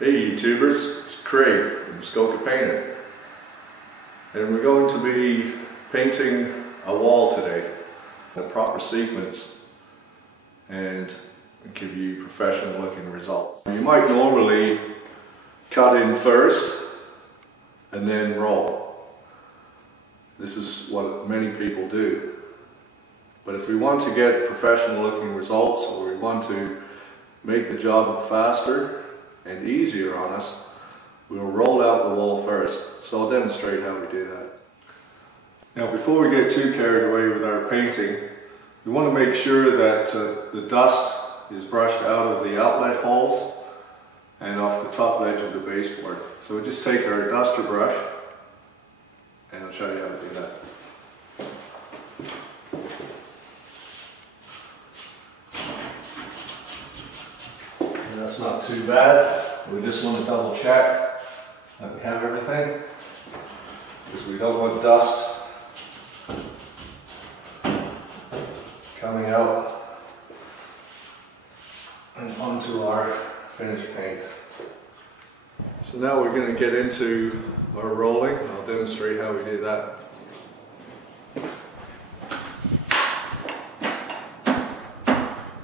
Hey YouTubers, it's Craig from Skoka Painting, and we're going to be painting a wall today in a proper sequence and give you professional looking results. You might normally cut in first and then roll. This is what many people do. But if we want to get professional looking results, or we want to make the job faster and easier on us, we'll roll out the wall first. So I'll demonstrate how we do that. Now, before we get too carried away with our painting, we want to make sure that the dust is brushed out of the outlet holes and off the top edge of the baseboard. So we just take our duster brush and I'll show you how to do that. That's not too bad. We just want to double check that we have everything, because we don't want dust coming out and onto our finished paint. So now we're going to get into our rolling. I'll demonstrate how we do that.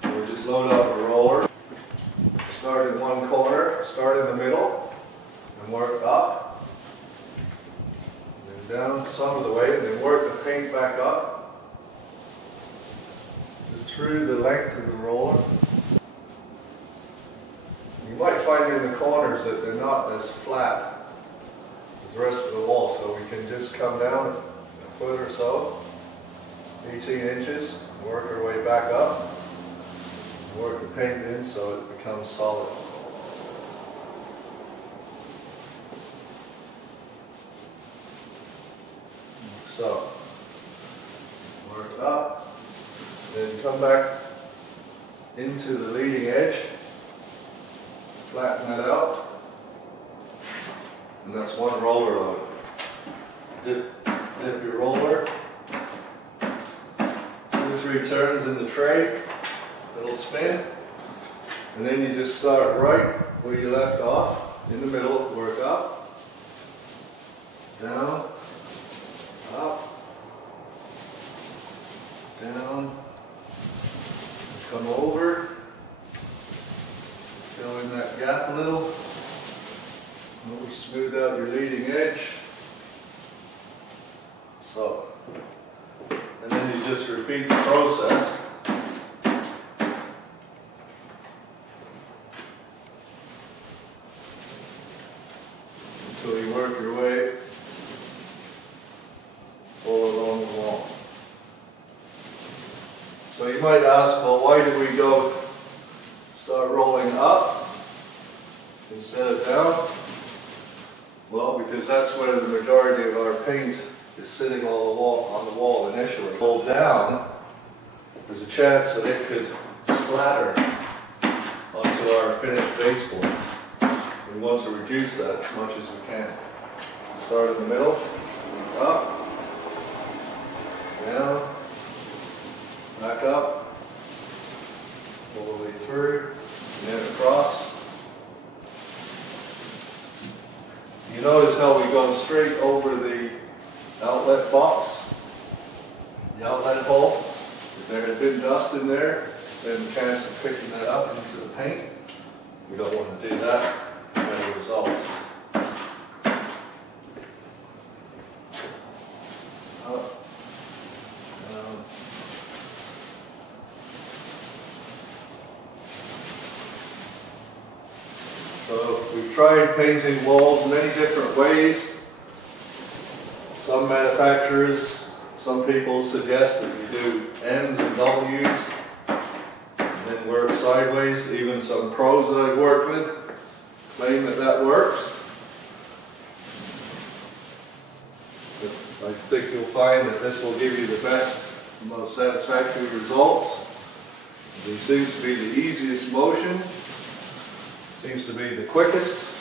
So we just load up a roller. Start in one corner, start in the middle, and work up, and then down some of the way, and then work the paint back up, just through the length of the roller. You might find in the corners that they're not as flat as the rest of the wall, so we can just come down a foot or so, 18 inches, and work our way back up. Work the paint in so it becomes solid. So, work up, then come back into the leading edge, flatten that out, and that's one roller load. Dip your roller, 2 or 3 turns in the tray, little spin, and then you just start right where you left off, in the middle, work up, down, up, down, come over, fill in that gap a little, maybe smooth out your leading edge, so, and then you just repeat the process until you work your way all along the wall. So you might ask, well, why do we start rolling up instead of down? Well, because that's where the majority of our paint is sitting on the wall initially. Roll down, there's a chance that it could splatter onto our finished baseboard. We want to reduce that as much as we can. Start in the middle, up, down, back up, all the way through, and then across. You notice how we go straight over the outlet box, the outlet hole. If there had been dust in there, there's a chance of picking that up into the paint. We don't want to do that. Better results. Up, down. So we've tried painting walls many different ways. Some manufacturers, some people suggest that you do M's and W's and then work sideways. Even some pros that I've worked with claim that works. But I think you'll find that this will give you the best, most satisfactory results. It seems to be the easiest motion, seems to be the quickest,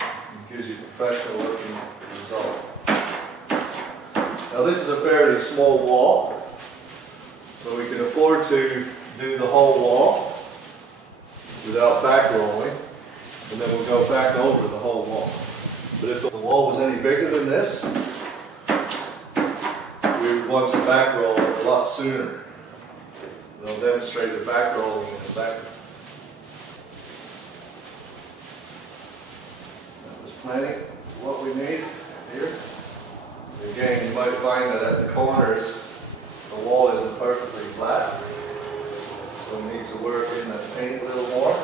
and gives you a professional looking result. Now this is a fairly small wall, so we can afford to do the whole wall. without back rolling, and then we'll go back over the whole wall. But if the wall was any bigger than this, we would want to back roll it a lot sooner. And I'll demonstrate the back rolling in a second. That was plenty of what we need here. Again, you might find that at the corners, the wall isn't perfectly flat. So we need to work in that paint a little more.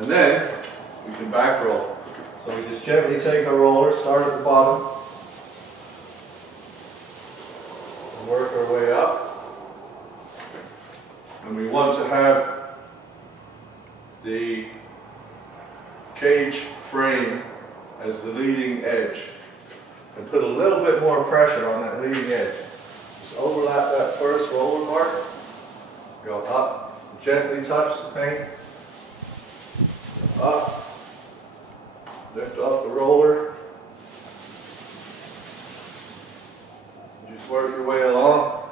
And then we can back roll. So we just gently take our roller, start at the bottom, and work our way up. And we want to have the cage frame as the leading edge. And put a little bit more pressure on that leading edge. Just overlap that first roller mark, go up, gently touch the paint, up, lift off the roller, and just work your way along,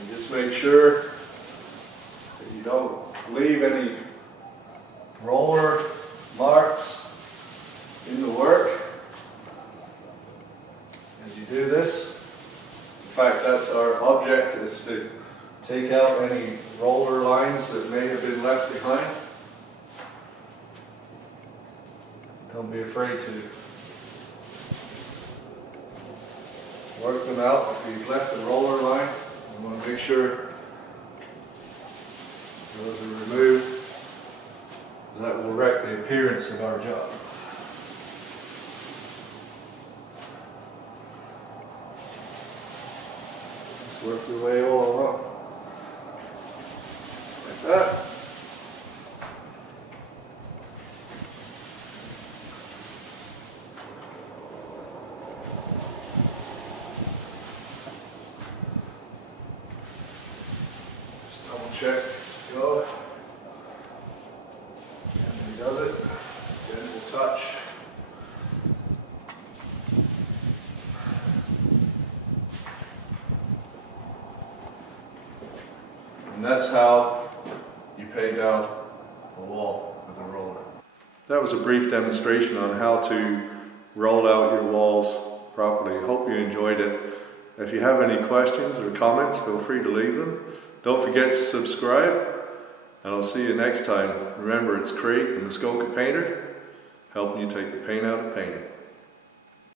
and just make sure that you don't leave any roller marks in the work as you do this. In fact, that's our object, is to take out any roller lines that may have been left behind. Don't be afraid to work them out. If you've left a roller line, you want to make sure those are removed. That will wreck the appearance of our job. Just work your way all along. Like that. Just double check. Go. Does it? Gentle touch. And that's how you paint out a wall with a roller. That was a brief demonstration on how to roll out your walls properly. Hope you enjoyed it. If you have any questions or comments, feel free to leave them. Don't forget to subscribe. And I'll see you next time. Remember, it's Craig, the Muskoka Painter, helping you take the paint out of painting.